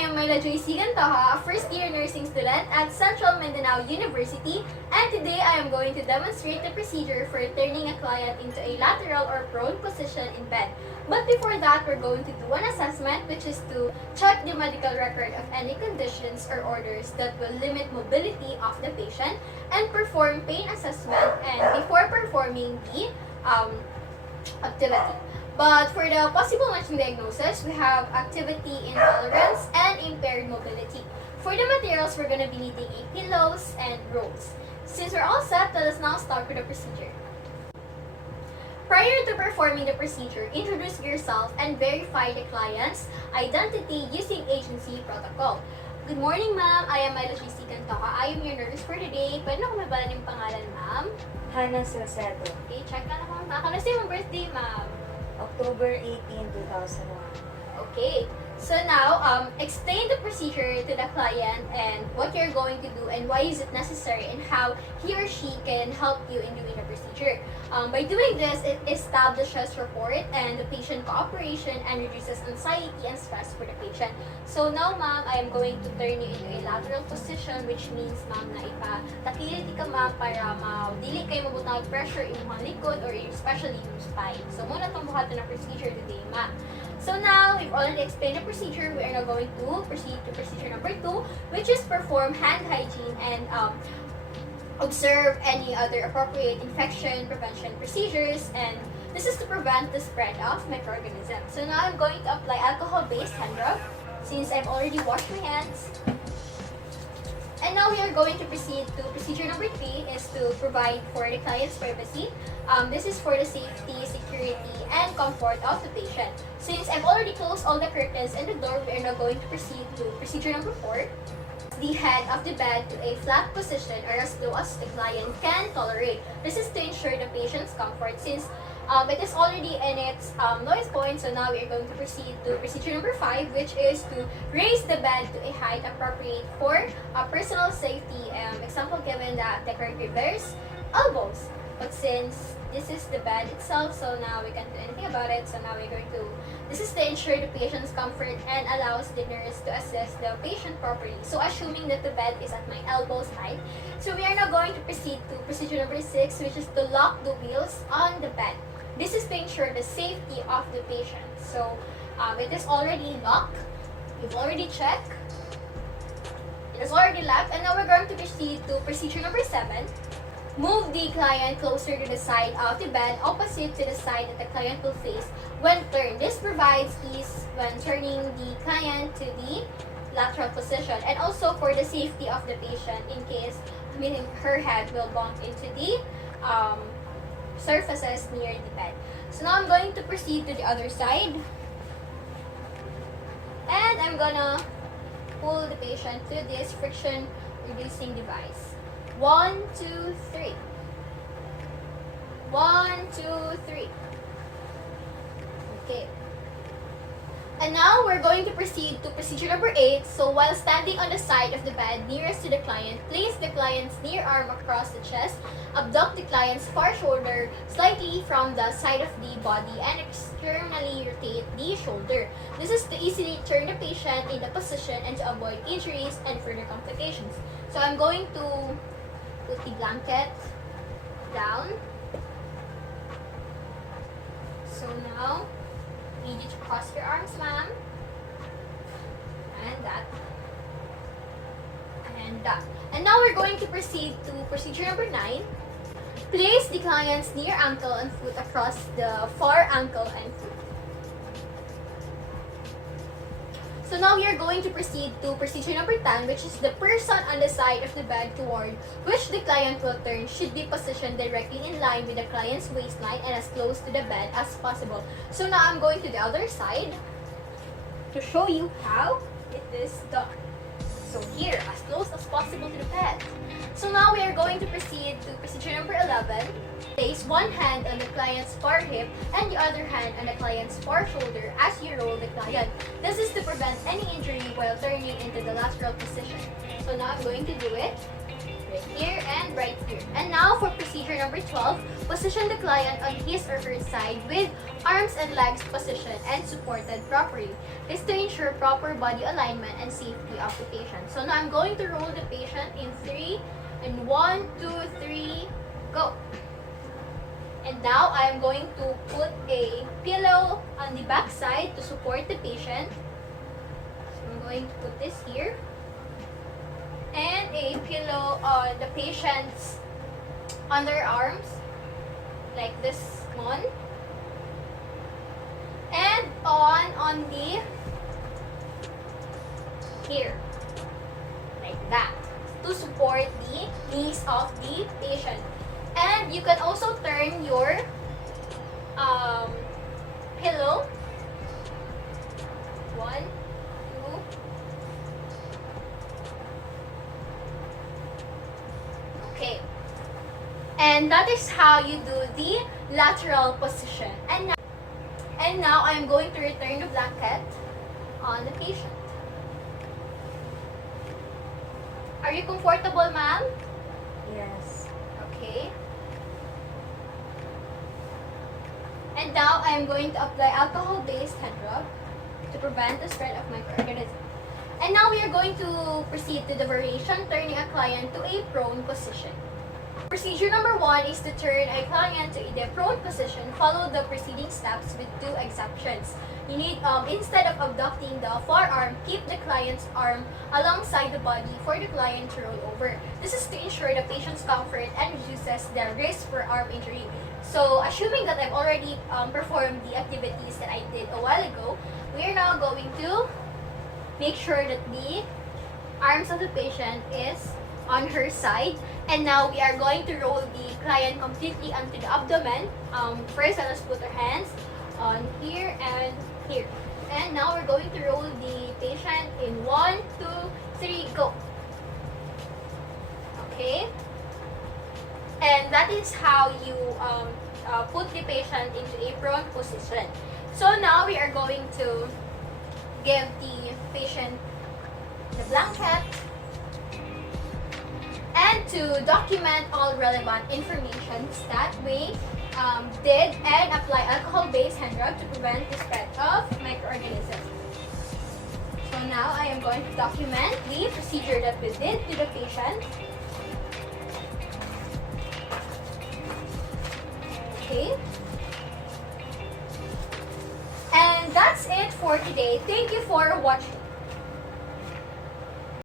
I am Jezelle, a first-year nursing student at Central Mindanao University, and today I am going to demonstrate the procedure for turning a client into a lateral or prone position in bed. But before that, we're going to do an assessment, which is to check the medical record of any conditions or orders that will limit mobility of the patient, and perform pain assessment and before performing the activity. But for the possible matching diagnosis, we have activity intolerance and impaired mobility. For the materials, we're going to be needing a pillows and rolls. Since we're all set, let us now start with the procedure. Prior to performing the procedure, introduce yourself and verify the client's identity using agency protocol. Good morning, ma'am. I am Jezelle. I am your nurse for today. Pwede na kung may bala ng pangalan, ma'am? Hannah Salcedo, Okay, check na naman, ma'am. Kano sa yung birthday, ma'am? October 18, 2001. Okay, so now, explain the procedure to the client and what you're going to do and why is it necessary and how he or she can help you in doing the procedure. By doing this, it establishes rapport and the patient cooperation and reduces anxiety and stress for the patient. So now, ma'am, I am going to turn you into a lateral position, which means, ma'am, na ipatakiliti ka, ma'am, para dili kayo mabutang pressure in mga likod or especially yung spine. So, muna itong buhatan ng procedure today, ma'am. So now, we've already explained the procedure. We are now going to proceed to procedure number 2, which is perform hand hygiene and observe any other appropriate infection prevention procedures, and this is to prevent the spread of microorganisms. So now I'm going to apply alcohol-based hand rub since I've already washed my hands. And now we are going to proceed to procedure number 3, is to provide for the client's privacy. This is for the safety, security, and comfort of the patient. Since I've already closed all the curtains and the door, we are now going to proceed to procedure number 4. The head of the bed to a flat position or as low as the client can tolerate. This is to ensure the patient's comfort since it is already in its lowest point. So now we are going to proceed to procedure number 5, which is to raise the bed to a height appropriate for personal safety. Example given that the curtain bears elbows. But since this is the bed itself, so now we can't do anything about it. So now we're going to, this is to ensure the patient's comfort and allows the nurse to assess the patient properly. So assuming that the bed is at my elbow's height. So we are now going to proceed to procedure number 6, which is to lock the wheels on the bed. This is to ensure the safety of the patient. So it is already locked. We've already checked. It is already locked. And now we're going to proceed to procedure number 7. Move the client closer to the side of the bed, opposite to the side that the client will face when turned. This provides ease when turning the client to the lateral position, and also for the safety of the patient in case her head will bump into the surfaces near the bed. So now I'm going to proceed to the other side, and I'm gonna pull the patient to this friction reducing device. 1, 2, 3. 1, 2, 3. Okay. And now we're going to proceed to procedure number 8. So while standing on the side of the bed nearest to the client, place the client's near arm across the chest, abduct the client's far shoulder slightly from the side of the body, and externally rotate the shoulder. This is to easily turn the patient in the position and to avoid injuries and further complications. So I'm going to put the blanket down. So now, you need to cross your arms, ma'am. And that. And that. And now we're going to proceed to procedure number 9. Place the client's near ankle and foot across the far ankle and foot. So now we are going to proceed to procedure number 10, which is the person on the side of the bed toward which the client will turn should be positioned directly in line with the client's waistline and as close to the bed as possible. So now I'm going to the other side to show you how it is done. So here, as close as possible to the bed. So now we are going to proceed to procedure number 11. Place one hand on the client's far hip and the other hand on the client's far shoulder as you roll the client. This is to prevent any injury while turning into the lateral position. So now I'm going to do it right here and right here. And now for procedure number 12, position the client on his or her side with arms and legs positioned and supported properly. This to ensure proper body alignment and safety of the patient. So now I'm going to roll the patient in 3, and 1, 2, 3, go. And now I'm going to put a pillow on the back side to support the patient. So I'm going to put this here. And a pillow on the patient's underarms, like this one. And on the here, like that, to support the knees of the patient. And you can also turn your pillow. 1, 2. Okay. And that is how you do the lateral position. And now I'm going to return the blanket on the patient. Are you comfortable, ma'am? Yes. Okay. And now I'm going to apply alcohol-based hand rub to prevent the spread of microorganisms. And now we are going to proceed to the variation, turning a client to a prone position. Procedure number 1 is to turn a client to the prone position. Follow the preceding steps with 2 exceptions. You need, instead of abducting the forearm, keep the client's arm alongside the body for the client to roll over. This is to ensure the patient's comfort and reduces the risk for arm injury. So, assuming that I've already performed the activities that I did a while ago, we are now going to make sure that the arms of the patient is on her side. And now we are going to roll the client completely onto the abdomen. First, let us put our hands on here and here. And now we're going to roll the patient in 1, 2, 3, go. Okay? And that is how you put the patient into a prone position. So now we are going to give the patient the blanket and to document all relevant information that we did and apply alcohol-based hand rub to prevent the spread of microorganisms. So now I am going to document the procedure that we did to the patient. Okay. And that's it for today. Thank you for watching.